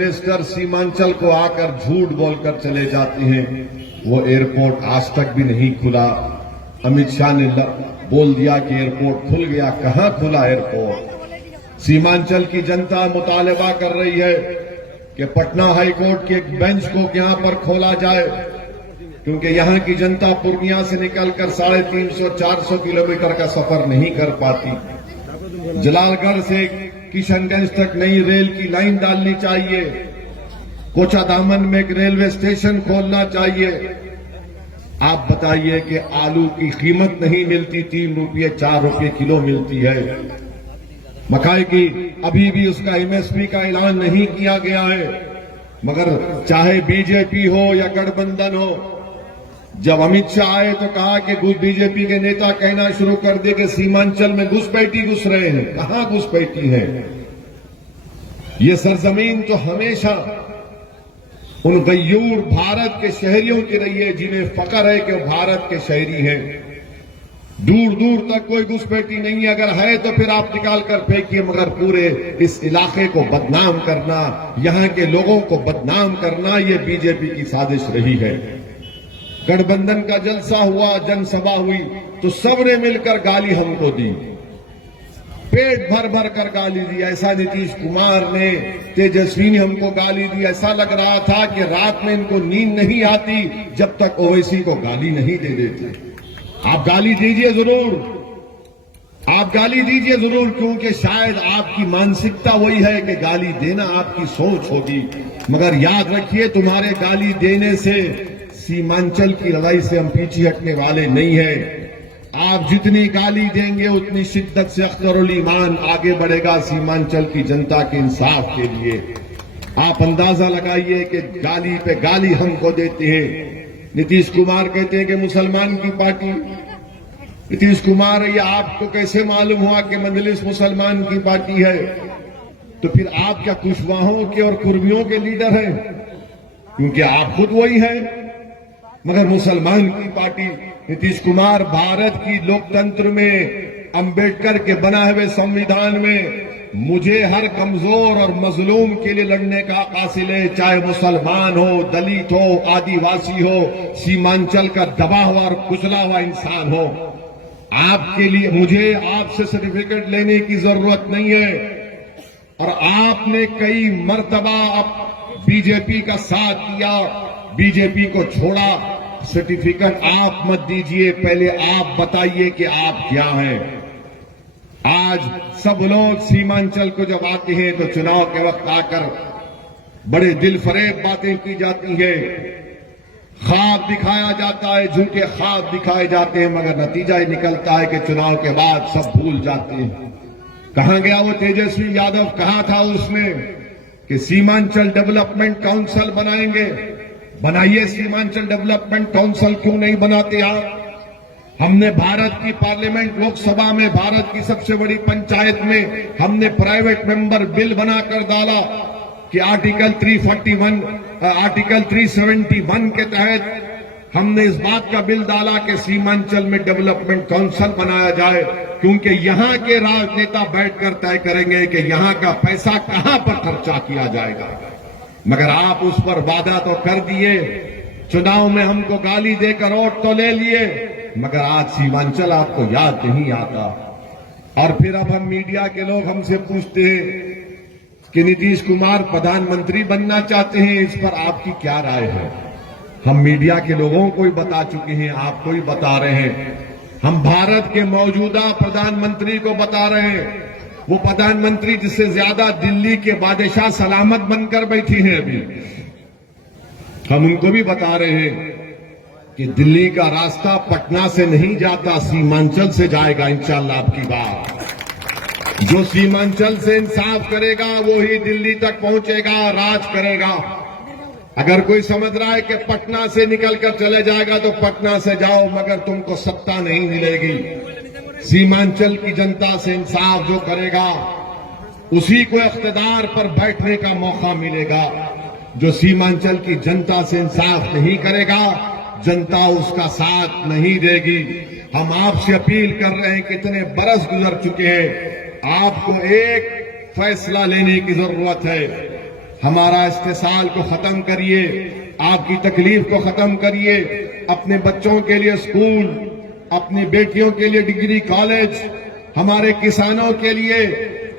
Minister Seemanchal को आकर झूठ बोलकर चले जाते हैं। वो एयरपोर्ट आज तक भी नहीं खुला। अमित शाह ने बोल दिया कि एयरपोर्ट खुल गया, कहां खुला एयरपोर्ट? सीमांचल की जनता मुतालबा कर रही है कि पटना हाईकोर्ट के एक बेंच को यहां पर खोला जाए, क्योंकि यहां की जनता पूर्णिया से निकलकर 350-400 किलोमीटर का सफर नहीं कर पाती। जलालगढ़ से किशनगंज तक नई रेल की लाइन डालनी चाहिए। कोचादामन में एक रेलवे स्टेशन खोलना चाहिए। आप बताइए कि आलू की कीमत नहीं मिलती, 3 रुपये 4 रुपये किलो मिलती है। मकाई की अभी भी उसका एमएसपी का ऐलान नहीं किया गया है। मगर चाहे बीजेपी हो या गठबंधन हो, जब अमित शाह आए तो कहा कि बीजेपी के नेता कहना शुरू कर दे कि सीमांचल में घुसपैठी घुस रहे हैं। कहां घुसपैठी है? ये सरजमीन तो हमेशा उन गयूर भारत के शहरियों की रही है, जिन्हें फक्र है कि भारत के शहरी हैं। दूर दूर तक कोई घुसपैठी नहीं है। अगर है तो फिर आप निकाल कर फेंकिए, मगर पूरे इस इलाके को बदनाम करना, यहां के लोगों को बदनाम करना, ये बीजेपी की साजिश रही है। गठबंधन का जलसा हुआ, जनसभा हुई, तो सबने मिलकर गाली हमको दी, पेट भर भर कर गाली दी। ऐसा नीतीश कुमार ने, तेजस्वी ने हमको गाली दी। ऐसा लग रहा था कि रात में इनको नींद नहीं आती जब तक ओवैसी को गाली नहीं दे देते। आप गाली दीजिए जरूर, आप गाली दीजिए जरूर, क्योंकि शायद आपकी मानसिकता वही है कि गाली देना आपकी सोच होगी। मगर याद रखिए, तुम्हारे गाली देने से, सीमांचल की लड़ाई से हम पीछे हटने वाले नहीं हैं। आप जितनी गाली देंगे उतनी शिद्दत से अख्तरुल ईमान आगे बढ़ेगा सीमांचल की जनता के इंसाफ के लिए। आप अंदाजा लगाइए कि गाली पे गाली हमको देते हैं। नीतीश कुमार कहते हैं कि मुसलमान की पार्टी। नीतीश कुमार, ये आपको कैसे मालूम हुआ कि मजलिस मुसलमान की पार्टी है? तो फिर आप क्या कुशवाहों के और कुर्मियों के लीडर हैं? क्योंकि आप खुद वही हैं। मगर मुसलमान की पार्टी नीतीश कुमार, भारत की लोकतंत्र में, अंबेडकर के बनाए हुए संविधान में मुझे हर कमजोर और मजलूम के लिए लड़ने का हासिल है, चाहे मुसलमान हो, दलित हो, आदिवासी हो, सीमांचल का दबा हुआ और कुचला हुआ इंसान हो। आपके लिए मुझे आपसे सर्टिफिकेट लेने की जरूरत नहीं है। और आपने कई मर्तबा बीजेपी का साथ दिया, बीजेपी को छोड़ा। सर्टिफिकेट आप मत दीजिए, पहले आप बताइए कि आप क्या हैं। आज सब लोग सीमांचल को जब आते हैं तो चुनाव के वक्त आकर बड़े दिल फरेब बातें की जाती हैं, ख्वाब दिखाया जाता है, झूठे ख्वाब दिखाए जाते हैं, मगर नतीजा ही निकलता है कि चुनाव के बाद सब भूल जाते हैं। कहां गया वो तेजस्वी यादव? कहा था उसने कि सीमांचल डेवलपमेंट काउंसिल बनाएंगे। बनाइए सीमांचल डेवलपमेंट काउंसिल, क्यों नहीं बनाते आप? हमने भारत की पार्लियामेंट, लोकसभा में, भारत की सबसे बड़ी पंचायत में हमने प्राइवेट मेंबर बिल बनाकर डाला कि आर्टिकल 371 के तहत हमने इस बात का बिल डाला कि सीमांचल में डेवलपमेंट काउंसिल बनाया जाए, क्योंकि यहां के राजनेता बैठकर तय करेंगे कि यहां का पैसा कहां पर खर्चा किया जाएगा। मगर आप उस पर वादा तो कर दिए, चुनाव में हमको गाली देकर वोट तो ले लिए, मगर आज सीमांचल आपको याद नहीं आता। और फिर अब हम मीडिया के लोग हमसे पूछते हैं कि नीतीश कुमार प्रधानमंत्री बनना चाहते हैं, इस पर आपकी क्या राय है? हम मीडिया के लोगों को ही बता चुके हैं, आपको ही बता रहे हैं। हम भारत के मौजूदा प्रधानमंत्री को बता रहे हैं, वो प्रधानमंत्री जिससे ज्यादा दिल्ली के बादशाह सलामत बनकर बैठी हैं अभी। हम उनको भी बता रहे हैं कि दिल्ली का रास्ता पटना से नहीं जाता, सीमांचल से जाएगा इंशाअल्लाह। आपकी बात, जो सीमांचल से इंसाफ करेगा वो ही दिल्ली तक पहुंचेगा, राज करेगा। अगर कोई समझ रहा है कि पटना से निकलकर चले जाएगा तो पटना से जाओ, मगर तुमको सत्ता नहीं मिलेगी। सीमांचल की जनता से इंसाफ जो करेगा उसी को इख्तिदार पर बैठने का मौका मिलेगा। जो सीमांचल की जनता से इंसाफ नहीं करेगा, जनता उसका साथ नहीं देगी। हम आपसे अपील कर रहे हैं, कितने बरस गुजर चुके हैं, आपको एक फैसला लेने की जरूरत है। हमारा इस्तेसाल को खत्म करिए, आपकी तकलीफ को खत्म करिए। अपने बच्चों के लिए स्कूल, अपनी बेटियों के लिए डिग्री कॉलेज, हमारे किसानों के लिए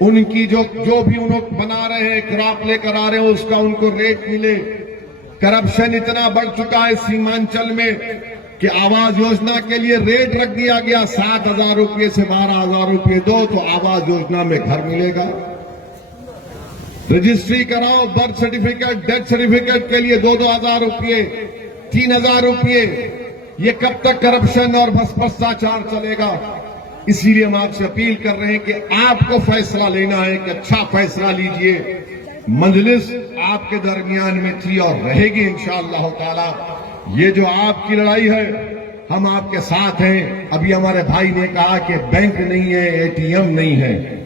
उनकी जो भी उन्होंने बना रहे हैं, क्रॉप लेकर आ रहे हैं, उसका उनको रेट मिले। करप्शन इतना बढ़ चुका है सीमांचल में कि आवास योजना के लिए रेट रख दिया गया, 7,000 रुपये से 12,000 रुपये दो तो आवास योजना में घर मिलेगा। रजिस्ट्री कराओ, बर्थ सर्टिफिकेट, डेथ सर्टिफिकेट के लिए 2,000 रुपये, 3,000 रुपये। ये कब तक करप्शन और भ्रष्टाचार चलेगा? इसीलिए हम आपसे अपील कर रहे हैं कि आपको फैसला लेना है कि अच्छा फैसला लीजिए। मजलिस आपके दरमियान में थी और रहेगी इंशाअल्लाह ताला। ये जो आपकी लड़ाई है, हम आपके साथ हैं। अभी हमारे भाई ने कहा कि बैंक नहीं है, एटीएम नहीं है।